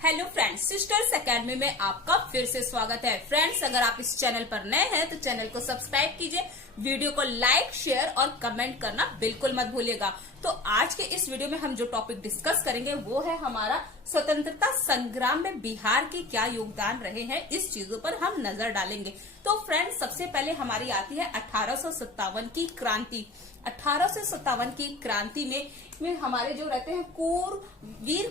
Hello friends, sisters academy में आपका फिर से स्वागत है। फ्रेंड्स, अगर आप इस चैनल पर नए हैं तो चैनल को सब्सक्राइब कीजिए, वीडियो को लाइक, शेयर और कमेंट करना बिल्कुल मत भूलिएगा। तो आज के इस वीडियो में हम जो टॉपिक डिस्कस करेंगे वो है हमारा स्वतंत्रता संग्राम में बिहार के क्या योगदान रहे हैं, इस चीजों पर हम नजर डालेंगे। तो फ्रेंड्स, सबसे पहले हमारी आती है 1857 की क्रांति। 1857 की क्रांति में हमारे जो रहते हैं वीर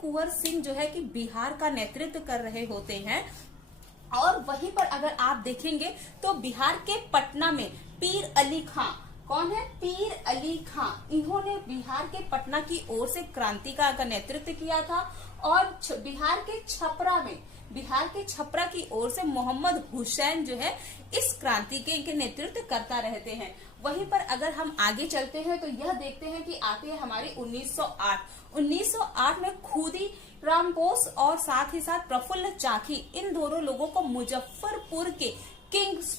कुंवर सिंह जो है कि बिहार का नेतृत्व कर रहे होते हैं। और वहीं पर अगर आप देखेंगे तो बिहार के पटना में पीर अली खां, कौन है? पीर अली खां। इन्होंने बिहार के पटना की ओर से क्रांति का नेतृत्व किया था। और बिहार के छपरा की ओर से मोहम्मद हुसैन जो है इस क्रांति के नेतृत्व करता रहते हैं। वहीं पर अगर हम आगे चलते हैं तो यह देखते हैं कि आती है हमारी 1908 में खुदीराम बोस और साथ ही साथ प्रफुल्ल चाकी, इन दोनों लोगों को मुजफ्फरपुर के किंग्स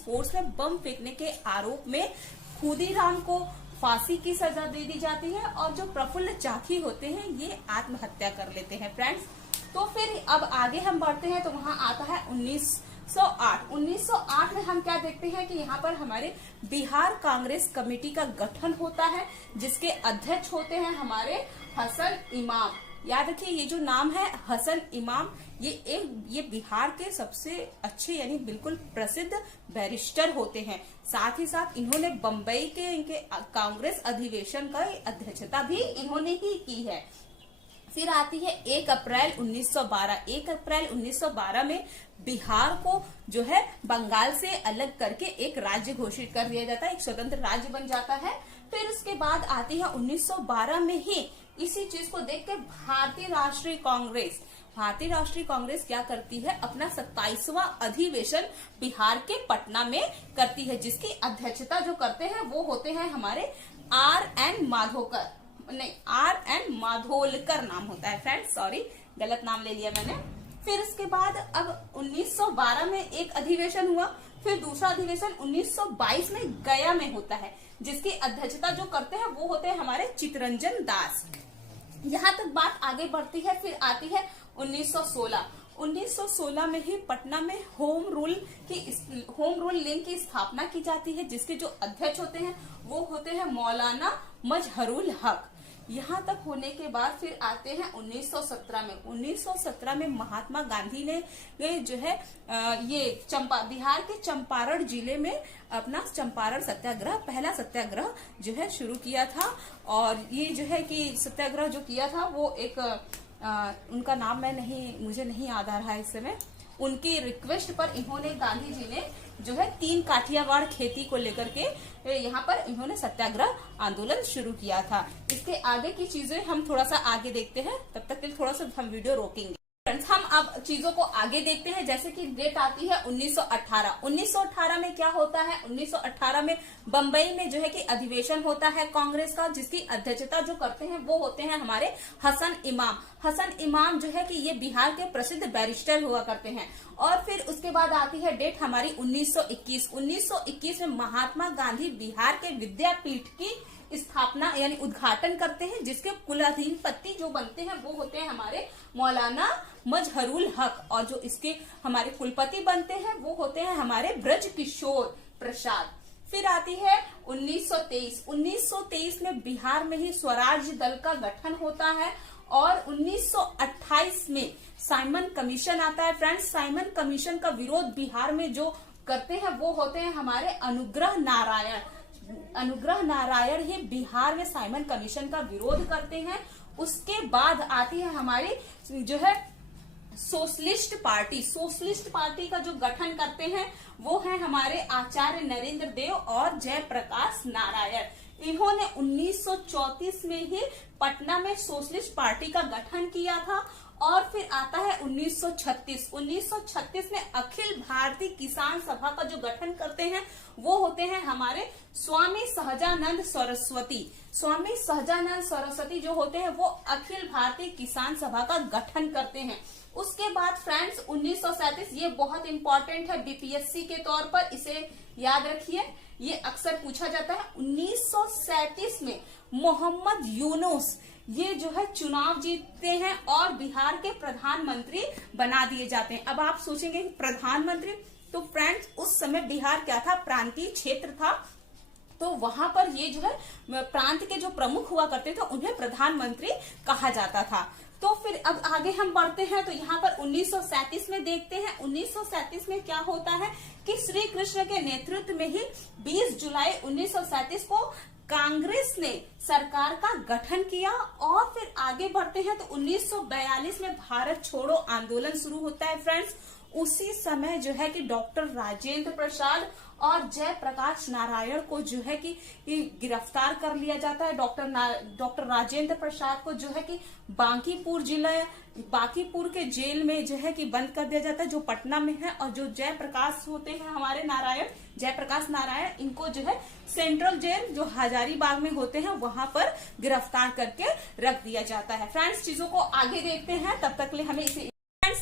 फोर्ट्स में बम फेंकने के आरोप में खुदीराम को फांसी की सजा दे दी जाती है और जो प्रफुल्ल चाकी होते हैं ये आत्महत्या कर लेते हैं। फ्रेंड्स, तो फिर अब आगे हम बढ़ते हैं तो वहां आता है 1908 में हम क्या देखते हैं कि यहाँ पर हमारे बिहार कांग्रेस कमेटी का गठन होता है, जिसके अध्यक्ष होते हैं हमारे हसन इमाम। याद रखिए, ये जो नाम है हसन इमाम, ये बिहार के सबसे अच्छे यानी बिल्कुल प्रसिद्ध बैरिस्टर होते हैं। साथ ही साथ इन्होंने बम्बई के इनके कांग्रेस अधिवेशन का अध्यक्षता भी इन्होंने ही की है। फिर आती है 1 अप्रैल 1912 में बिहार को जो है बंगाल से अलग करके एक राज्य घोषित कर दिया जाता है, एक स्वतंत्र राज्य बन जाता है। फिर उसके बाद आती है 1912 में ही इसी चीज को देख के भारतीय राष्ट्रीय कांग्रेस क्या करती है, अपना 27वां अधिवेशन बिहार के पटना में करती है, जिसकी अध्यक्षता जो करते हैं वो होते हैं हमारे आर.एन. माधोलकर नाम होता है। फ्रेंड्स, सॉरी, गलत नाम ले लिया मैंने। फिर उसके बाद अब 1912 में एक अधिवेशन हुआ, फिर दूसरा अधिवेशन 1922 में गया में होता है, जिसकी अध्यक्षता जो करते हैं वो होते हैं हमारे चित्तरंजन दास। यहाँ तक बात आगे बढ़ती है। फिर आती है 1916 में ही पटना में होम रूल लिंग की स्थापना की जाती है, जिसके जो अध्यक्ष होते हैं वो होते हैं मौलाना मजहरुल हक। यहाँ तक होने के बाद फिर आते हैं 1917 में महात्मा गांधी ने जो है बिहार के चंपारण जिले में अपना चंपारण सत्याग्रह, पहला सत्याग्रह जो है शुरू किया था। और ये जो है कि सत्याग्रह जो किया था वो एक उनका नाम मुझे नहीं याद आ रहा है इस समय। उनकी रिक्वेस्ट पर इन्होंने, गांधी जी ने जो है 3 काठियावाड़ खेती को लेकर के यहाँ पर इन्होंने सत्याग्रह आंदोलन शुरू किया था। इसके आगे की चीजें हम थोड़ा सा आगे देखते हैं, तब तक के लिए थोड़ा सा हम वीडियो रोकेंगे। फ्रेंड्स, हम अब चीजों को आगे देखते हैं। जैसे कि डेट आती है 1918 में क्या होता है? 1918 में बम्बई में जो है कि अधिवेशन होता है कांग्रेस का, जिसकी अध्यक्षता जो करते हैं वो होते हैं हमारे हसन इमाम जो है कि ये बिहार के प्रसिद्ध बैरिस्टर हुआ करते हैं। और फिर उसके बाद आती है डेट हमारी 1921 में महात्मा गांधी बिहार के विद्यापीठ की स्थापना यानी उद्घाटन करते हैं, जिसके कुलाधिपति जो बनते हैं वो होते हैं हमारे मौलाना मजहरुल हक। और जो इसके हमारे कुलपति बनते हैं वो होते हैं हमारे ब्रज किशोर प्रसाद। फिर आती है 1923 में बिहार में ही स्वराज दल का गठन होता है। और 1928 में साइमन कमीशन आता है। फ्रेंड्स, साइमन कमीशन का विरोध बिहार में जो करते हैं वो होते हैं हमारे अनुग्रह नारायण ही बिहार में साइमन कमीशन का विरोध करते हैं। उसके बाद आती है हमारी जो है सोशलिस्ट पार्टी का जो गठन करते हैं वो है हमारे आचार्य नरेंद्र देव और जयप्रकाश नारायण। इन्होंने 1934 में ही पटना में सोशलिस्ट पार्टी का गठन किया था। और फिर आता है 1936 में अखिल भारतीय किसान सभा का जो गठन करते हैं वो होते हैं हमारे स्वामी सहजानंद सरस्वती जो होते हैं वो अखिल भारतीय किसान सभा का गठन करते हैं। उसके बाद फ्रेंड्स 1937, ये बहुत इंपॉर्टेंट है बीपीएससी के तौर पर, इसे याद रखिए, ये अक्सर पूछा जाता है। 1937 में मोहम्मद यूनुस ये जो है चुनाव जीतते हैं और बिहार के प्रधानमंत्री बना दिए जाते हैं। अब आप सोचेंगे प्रधानमंत्री, तो फ्रेंड्स उस समय बिहार क्या था, प्रांतीय क्षेत्र था, तो वहां पर ये जो है प्रांत के जो प्रमुख हुआ करते थे उन्हें प्रधानमंत्री कहा जाता था। तो फिर अब आगे हम बढ़ते हैं, तो यहाँ पर 1937 में देखते हैं। 1937 में क्या होता है कि श्री कृष्ण के नेतृत्व में ही 20 जुलाई 1937 को कांग्रेस ने सरकार का गठन किया। और फिर आगे बढ़ते हैं तो 1942 में भारत छोड़ो आंदोलन शुरू होता है फ्रेंड्स। उसी समय जो है कि डॉक्टर राजेंद्र प्रसाद और जयप्रकाश नारायण को जो है कि गिरफ्तार कर लिया जाता है। डॉक्टर राजेंद्र प्रसाद को जो है कि बांकीपुर के जेल में जो है कि बंद कर दिया जाता है, जो पटना में है। और जो जयप्रकाश होते हैं हमारे जयप्रकाश नारायण, इनको जो है सेंट्रल जेल जो हजारीबाग में होते हैं वहां पर गिरफ्तार करके रख दिया जाता है। फ्रेंड्स चीजों को आगे देखते हैं, तब तक ले हमें इसे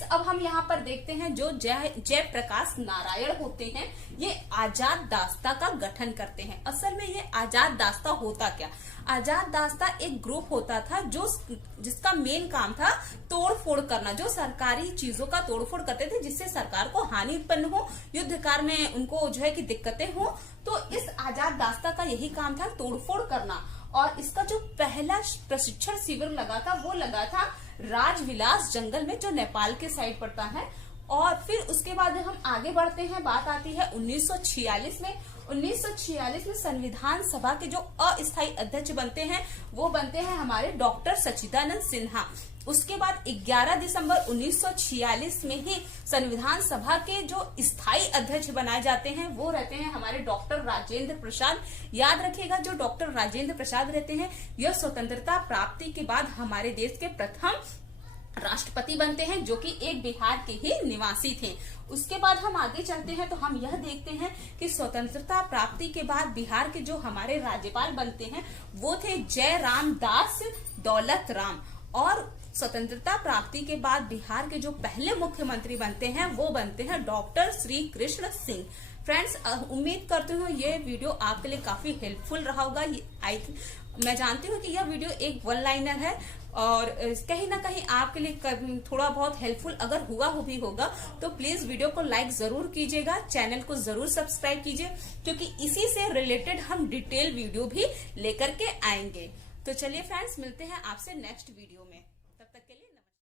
अब हम यहाँ पर देखते हैं जो जयप्रकाश नारायण होते हैं ये आजाद दास्ता का गठन करते हैं। असल में ये आजाद दास्ता होता क्या, आजाद दास्ता एक ग्रुप होता था जिसका मेन काम था तोड़फोड़ करना, जो सरकारी चीजों का तोड़फोड़ करते थे जिससे सरकार को हानि उत्पन्न हो, युद्ध कार्य में उनको जो है कि दिक्कतें हो। तो इस आजाद दास्ता का यही काम था, तोड़फोड़ करना। और इसका जो पहला प्रशिक्षण शिविर लगा था वो लगा था राजविलास जंगल में, जो नेपाल के साइड पड़ता है। और फिर उसके बाद हम आगे बढ़ते हैं, बात आती है 1946 में। 1946 में संविधान सभा के जो अस्थायी अध्यक्ष बनते हैं वो बनते हैं हमारे डॉक्टर सच्चिदानंद सिन्हा। उसके बाद 11 दिसंबर 1946 में ही संविधान सभा के जो स्थायी अध्यक्ष बनाए जाते हैं वो रहते हैं हमारे डॉक्टर राजेंद्र प्रसाद। याद रखिएगा जो डॉक्टर राजेंद्र प्रसाद रहते हैं यह स्वतंत्रता प्राप्ति के बाद हमारे देश के प्रथम राष्ट्रपति बनते हैं, जो कि एक बिहार के ही निवासी थे। उसके बाद हम आगे चलते हैं तो हम यह देखते हैं कि स्वतंत्रता प्राप्ति के बाद बिहार के जो हमारे राज्यपाल बनते हैं वो थे जयराम दास दौलत राम। और स्वतंत्रता प्राप्ति के बाद बिहार के जो पहले मुख्यमंत्री बनते हैं वो बनते हैं डॉक्टर श्री कृष्ण सिंह। फ्रेंड्स उम्मीद करती हूँ ये वीडियो आपके लिए काफी हेल्पफुल रहा होगा। मैं जानती हूँ कि यह वीडियो एक वन लाइनर है और कहीं ना कहीं आपके लिए थोड़ा बहुत हेल्पफुल अगर हुआ भी होगा तो प्लीज वीडियो को लाइक जरूर कीजिएगा, चैनल को जरूर सब्सक्राइब कीजिए, क्योंकि इसी से रिलेटेड हम डिटेल वीडियो भी लेकर के आएंगे। तो चलिए फ्रेंड्स मिलते हैं आपसे नेक्स्ट वीडियो में।